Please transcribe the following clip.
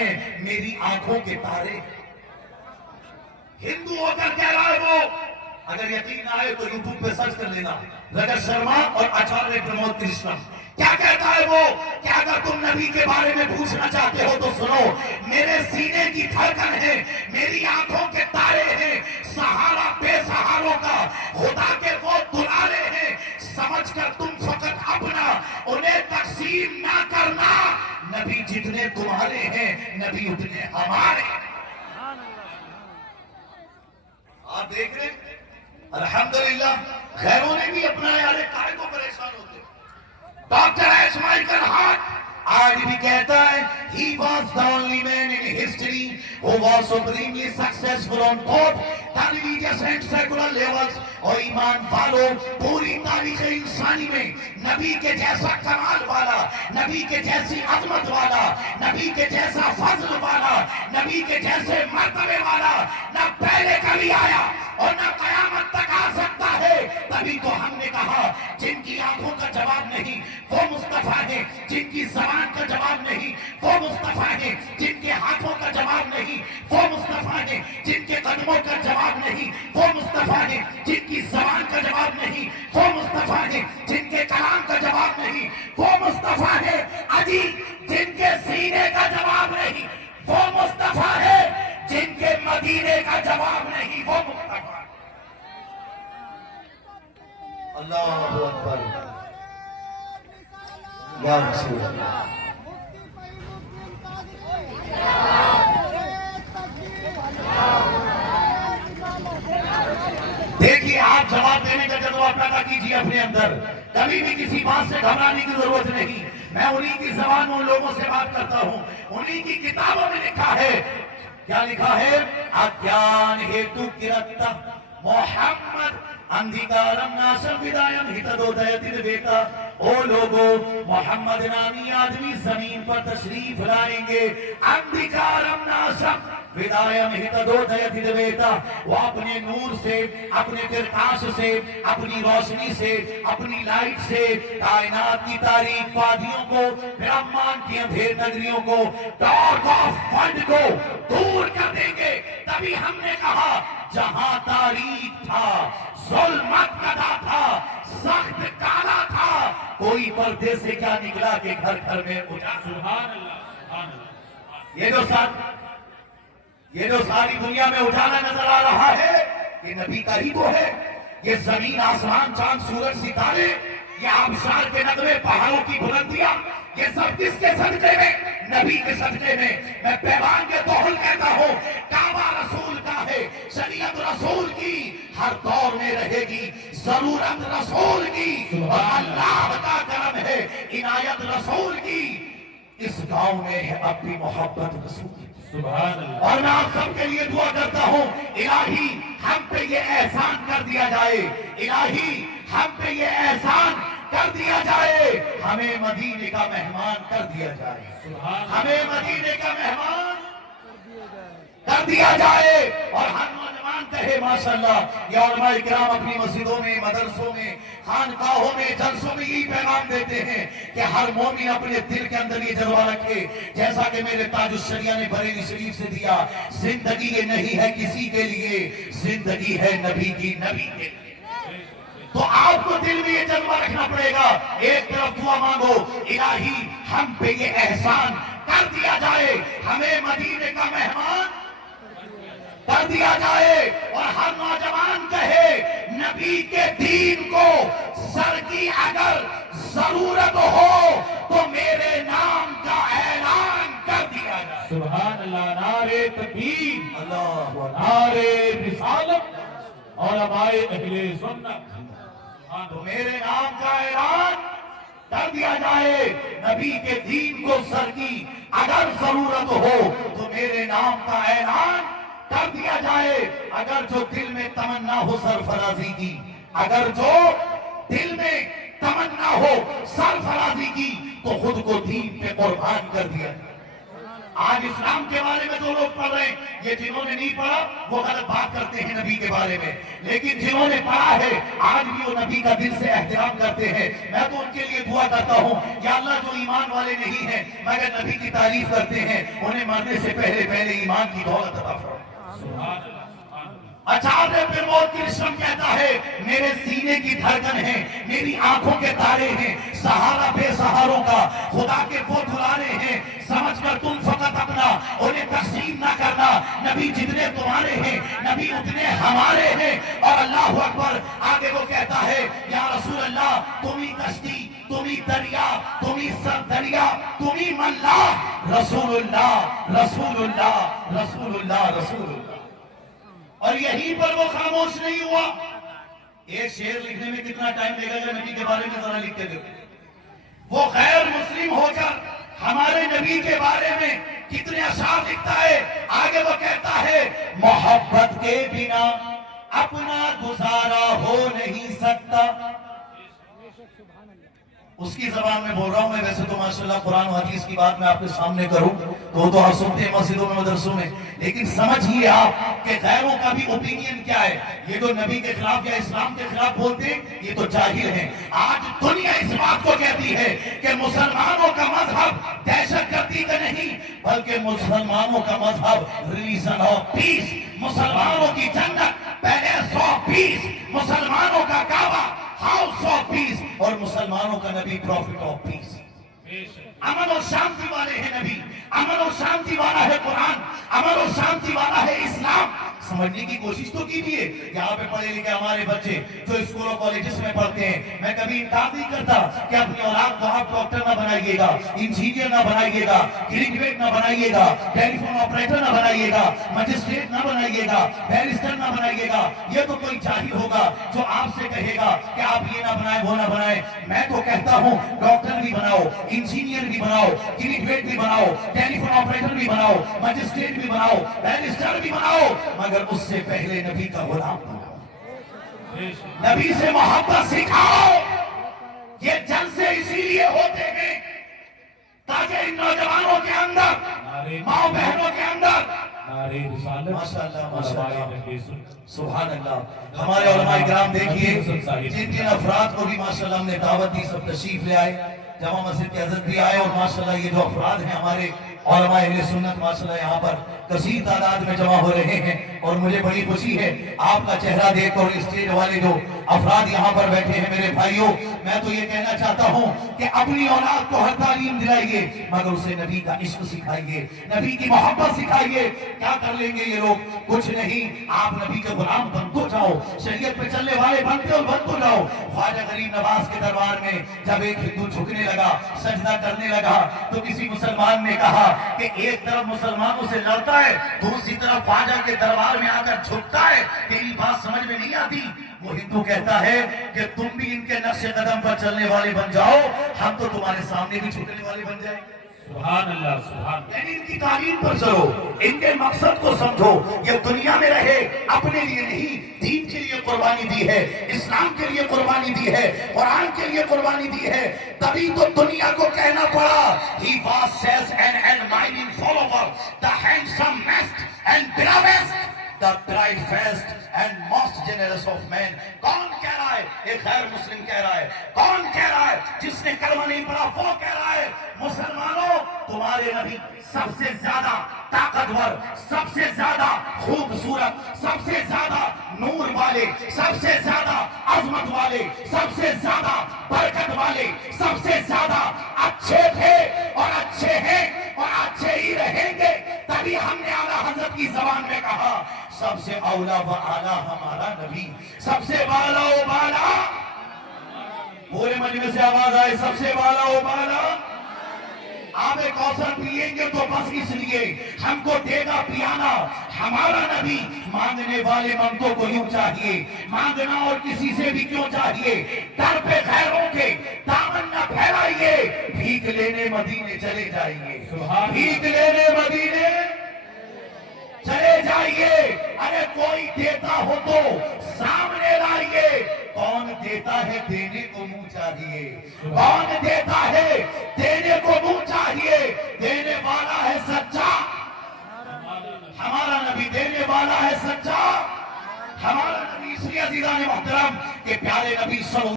ہیں میری آنکھوں کے تارے. ہندو ہو کر کہہ رہا ہے وہ. اگر یقین نہ آئے تو یوٹیوب پہ سرچ کر لینا, رجت شرما اور آچاریہ پرمود کرشنم. کیا کہتا ہے وہ کہ اگر تم نبی کے بارے میں پوچھنا چاہتے ہو تو سنو, میرے سینے کی دھڑکن ہے, میری آنکھوں کے تارے ہیں, سہارا بے سہاروں کا, خدا کے وہ دلالے ہیں, سمجھ کر تم فقط اپنا انہیں تقسیم نہ کرنا. نبی جتنے تمہارے ہیں نبی اتنے ہمارے. آپ دیکھ رہے ہیں الحمدللہ غیروں نے بھی اپنا یار کائے کو پریشان ہوتے. ڈاکٹر ایش مائیکل ہارٹ آج بھی کہتا ہے he was the only man in history who was supremely successful on both the religious and secular levels. اور ایمان والو, پوری تاریخ انسانی میں نبی کے جیسا کمال والا, نبی کے جیسی عظمت والا, نبی کے جیسا فضل والا, نبی کے جیسے مرتبے والا نہ پہلے کبھی آیا اور نہ قیامت تک آ سکتا ہے. تبھی تو ہم نے کہا جن کی آنکھوں کا جواب نہیں وہ مصطفیٰ ہے, جن کی زبان کا جواب نہیں وہ مصطفیٰ ہے, جن کے ہاتھوں کا جواب نہیں وہ مصطفیٰ ہے, جن کے قدموں کا جواب نہیں وہ مصطفیٰ ہے, جن کی زبان کا جواب نہیں وہ مصطفیٰ ہے, جن کے کلام کا جواب نہیں وہ مصطفیٰ ہے. اجی جن کے سینے کا جواب نہیں وہ مصطفیٰ ہے, جن کے مدینے کا جواب نہیں وہ مصطفیٰ ہے. اللہ اکبر یا رسول اللہ. دیکھیے, آپ جواب دینے کا جذبہ پیدا کیجیے اپنے اندر. کبھی بھی کسی بات سے گھبرانے کی ضرورت نہیں. میں انہی کی زبان میں ان لوگوں سے بات کرتا ہوں, انہی کی کتابوں میں لکھا ہے. کیا لکھا ہے؟ اجان ہیتو کرتا محمد اندھکارم ناشم ودایم ہتدودیتر بیٹا. او لوگو, محمد نامی آدمی زمین پر تشریف لائیں گے. اندھکارم ناشم ودایم ہتدودیتر بیٹا. وہ اپنے نور سے, اپنے پرکاش سے, اپنی روشنی سے, اپنی لائٹ سے کائنات کی تاریک وادیوں کو, برہمان کی اندھیر نگریوں کو, ڈارک آف ورلڈ کو دور کر دیں گے. تبھی ہم نے کہا جہاں تاریک تھا, ظلمت کدا تھا, سخت کالا تھا, کوئی پردے سے کیا نکلا کہ گھر گھر میں اجالا. سبحان اللہ. یہ جو ساری دنیا میں اجالا نظر آ رہا ہے یہ نبی کا ہی وہ ہے. یہ زمین, آسمان, چاند, سورج, ستارے, یہ آبشار کے نغمے, پہاڑوں کی بلندیاں, یہ سب کس کے صدقے میں؟ نبی کے صدقے میں. میں پیغام کے توحل کہتا ہوں, کعبہ رسول کا ہے, شریعت رسول کی, ہر دور میں رہے گی, ضرورت رسول کی, اللہ کا کرم ہے, عنایت رسول کی. اس گاؤں میں ہے اب بھی محبت رسول کی. سبحان اللہ. اور میں آپ سب کے لیے دعا کرتا ہوں, الہی ہم پہ یہ احسان کر دیا جائے, الہی ہم پہ یہ احسان کر دیا جائے, ہمیں مدینے کا مہمان کر دیا جائے, ہمیں مدینے کا مہمان کر دیا جائے. اور ہر نوجوان کہے ماشاءاللہ, یا علماء کرام اپنی مسجدوں میں, مدرسوں میں, خانقاہوں میں, جلسوں میں یہی پیغام دیتے ہیں کہ ہر مومن اپنے دل کے اندر یہ جذبہ رکھے, جیسا کہ میرے تاج الشریعہ نے بریلی شریف سے دیا, زندگی یہ نہیں ہے کسی کے لیے, زندگی ہے نبی کی, نبی کے لیے. تو آپ کو دل میں یہ جذبہ رکھنا پڑے گا. ایک طرف دعا مانگو, الہی ہم پہ یہ احسان کر دیا جائے, ہمیں مدینے کا مہمان کر دیا جائے. اور ہر نوجوان کہے نبی کے دین کو سر کی اگر ضرورت ہو تو میرے نام کا اعلان کر دیا جائے. سبحان اللہ. نعرہ تکبیر, اللہ نعرہ رسالت, علماء اہل سنت. تو میرے نام کا اعلان کر دیا جائے, نبی کے دین کو سر کی اگر ضرورت ہو تو میرے نام کا اعلان کر دیا جائے. اگر جو دل میں تمنا ہو سرفرازی کی, اگر جو دل میں تمنا ہو سرفرازی کی تو خود کو دین پہ قربان کر دیا جائے. آج اسلام کے بارے میں جو لوگ پڑھ رہے ہیں، یہ جنہوں نے نہیں پڑھا وہ غلط بات کرتے ہیں نبی کے بارے میں، لیکن جنہوں نے پڑھا ہے آج بھی وہ نبی کا دل سے احترام کرتے ہیں۔ میں تو ان کے لیے دعا کرتا ہوں، یا اللہ جو ایمان والے نہیں ہیں مگر نبی کی تعریف کرتے ہیں، انہیں مرنے سے پہلے ایمان کی دولت عطا فرما۔ سبحان اللہ۔ آچاریہ پرمود کرشن کہتا ہے، میرے سینے کی دھڑکن ہے، میری آنکھوں کے تارے ہیں، سہارا بے سہاروں کا، خدا کے وہ دلارے ہیں، سمجھ کر تم فقط اپنا انہیں تقسیم نہ کرنا۔ نبی جتنے تمہارے ہیں نبی اتنے ہمارے ہیں۔ اور اللہ اکبر، آگے وہ کہتا ہے، یا رسول اللہ تم ہی کشتی، تم ہی دریا، تم ہی سر دریا، تم ہی ملاح، رسول اللہ رسول اللہ رسول اللہ رسول اللہ۔ اور یہیں پر وہ خاموش نہیں ہوا۔ ایک شعر لکھنے میں کتنا ٹائم لے گا اگر نبی کے بارے میں ذرا لکھ کے دیکھو۔ وہ غیر مسلم ہو کر ہمارے نبی کے بارے میں کتنے اشعار لکھتا ہے۔ آگے وہ کہتا ہے، محبت کے بنا اپنا گزارا ہو نہیں سکتا۔ اس کی زبان میں بول رہا ہوں میں، ویسے تو ماشاءاللہ قرآن و حدیث کی بات میں آپ کے سامنے کروں تو آپ سنتے ہیں مسجدوں میں مدرسوں میں، لیکن سمجھیے آپ کہ غیروں کا بھی اوپینین کیا ہے۔ یہ جو نبی کے خلاف یا اسلام کے خلاف بولتے ہیں یہ تو جاہل ہیں۔ آج دنیا اس بات کو کہتی ہے کہ مسلمانوں کا مذہب دہشت گردی کا نہیں بلکہ مسلمانوں کا مذہب ریلیجن آف پیس، مسلمانوں کی جنت پیلیس آف پیس، مسلمانوں کا کعبہ ہاؤس آف پیس، اور مسلمانوں کا نبی پروفٹ آف پیس۔ امن اور شانتی والے ہیں نبی، امن اور شانتی والا ہے قرآن، امن اور شانتی والا ہے اسلام۔ سمجھنے کی کوشش تو کیجیے۔ یہاں پہ پڑھے لکھے ہمارے بچے جو اسکولوں کالجز میں پڑھتے ہیں، میں کبھی انکار نہیں کرتا کہ اپنی اولاد کو آپ ڈاکٹر نہ بنائیے گا، انجینئر نہ بنائیے گا، گریجویٹ نہ بنائیے گا، ٹیلی فون آپریٹر نہ بنائیے گا، مجسٹریٹ نہ بنائیے گا، بیرسٹر نہ بنائیے گا۔ یہ تو کوئی جاہل ہوگا جو آپ سے کہے گا کہ آپ یہ نہ بنائیں وہ نہ بنائیں۔ میں تو کہتا ہوں ڈاکٹر بھی بناؤ، انجینئر بھی بناؤ، گریجویٹ بھی بناؤ، ٹیلی فون آپریٹر بھی بناؤ، مجسٹریٹ بھی بناؤ، بیرسٹر بھی بناؤ، مگر اس سے پہلے نبی کا غلام بناؤ، نبی سے محبت سکھاؤ۔ یہ جلسے اسی لیے ہوتے ہیں تاکہ ان نوجوانوں کے اندر، ماں بہنوں کے اندر، سبحان اللہ، ہمارے علماء کرام دیکھیے جن جن افراد کو بھی ماشاءاللہ ہم نے دعوت دی سب تشریف لے آئے، جامع مسجد کے حضرت بھی آئے، اور ماشاءاللہ یہ جو افراد ہیں ہمارے علماء اہل سنت ماشاءاللہ یہاں پر کثیر تعداد میں جمع ہو رہے ہیں، اور مجھے بڑی خوشی ہے آپ کا چہرہ دیکھ کر۔ اسٹیج والے جو افراد یہاں پر بیٹھے ہیں میرے بھائیوں، میں تو یہ کہنا چاہتا ہوں کہ اپنی اولاد کو ہر تعلیم دلائیے مگر اسے نبی کا عشق سکھائیے، نبی کی محبت سکھائیے۔ کیا کر لیں گے یہ لوگ؟ کچھ نہیں، آپ نبی کے غلام بن تو جاؤ، شریعت پہ چلنے والے بنتے اور بن تو جاؤ۔ خواجہ غریب نواز کے دربار میں جب ایک ہندو جھکنے لگا، سجدہ کرنے لگا، تو کسی مسلمان نے کہا کہ ایک طرف مسلمانوں سے لڑتا ہے، دوسری طرف خواجہ کے دربار میں آ کر جھکتا ہے، تیری بات سمجھ میں نہیں آتی؟ وہ ہندو کہتا ہے کہ تم بھی ان کے نقش قدم پر چلنے والے بن جاؤ، ہم تو تمہارے سامنے بھی جھکنے والے بن جائیں گے۔ سبحان اللہ، سبحان اللہ۔ یعنی ان کی تعلیم پر چلو، ان کے مقصد کو سمجھو، یہ دنیا میں رہے اپنے لیے نہیں، دین کے لیے قربانی دی ہے، اسلام کے لیے قربانی دی ہے، قرآن کے لیے قربانی دی ہے، تبھی تو دنیا کو کہنا پڑا he was says an admiring follower, the handsomest and bravest, the bright-faced and most generous of men۔ کون کہہ رہا ہے؟ ایک غیر مسلم کہہ رہا ہے۔ کون کہہ رہا ہے؟ جس نے کلمہ نہیں پڑھا وہ کہہ رہا ہے۔ مسلمانوں، تمہارے نبی سب سے زیادہ طاقتور، سب سے زیادہ خوبصورت، سب سے زیادہ نور والے، سب سے زیادہ عظمت والے، سب سے زیادہ برکت والے، سب سے زیادہ اچھے تھے اور اچھے ہیں اور اچھے ہی رہیں گے۔ تبھی ہم نے اعلیٰ حضرت کی زبان میں کہا سب سے اولا و اعلیٰ ہمارا نبی، سب سے بالا و بالا، پورے مجمع سے آواز آئے، سب سے بالا و بالا۔ آب کوثر پیئیں گے تو بس اس لیے ہم کو دے گا پیانا ہمارا نبی۔ مانگنے والے منگتوں کو یوں چاہیے، مانگنا اور کسی سے بھی کیوں چاہیے، در پہ غیروں کے دامن نہ پھیلائیے، بھیک لینے مدینے چلے جائیے، بھیک لینے مدینے چلے جائیے۔ ارے کوئی دیتا ہو تو سامنے لائیے، کون دیتا ہے دینے کو منہ چاہیے، کون دیتا ہے دینے کو منہ چاہیے، دینے والا ہے سچا عزیزان محترم کہ پیارے نبی صلی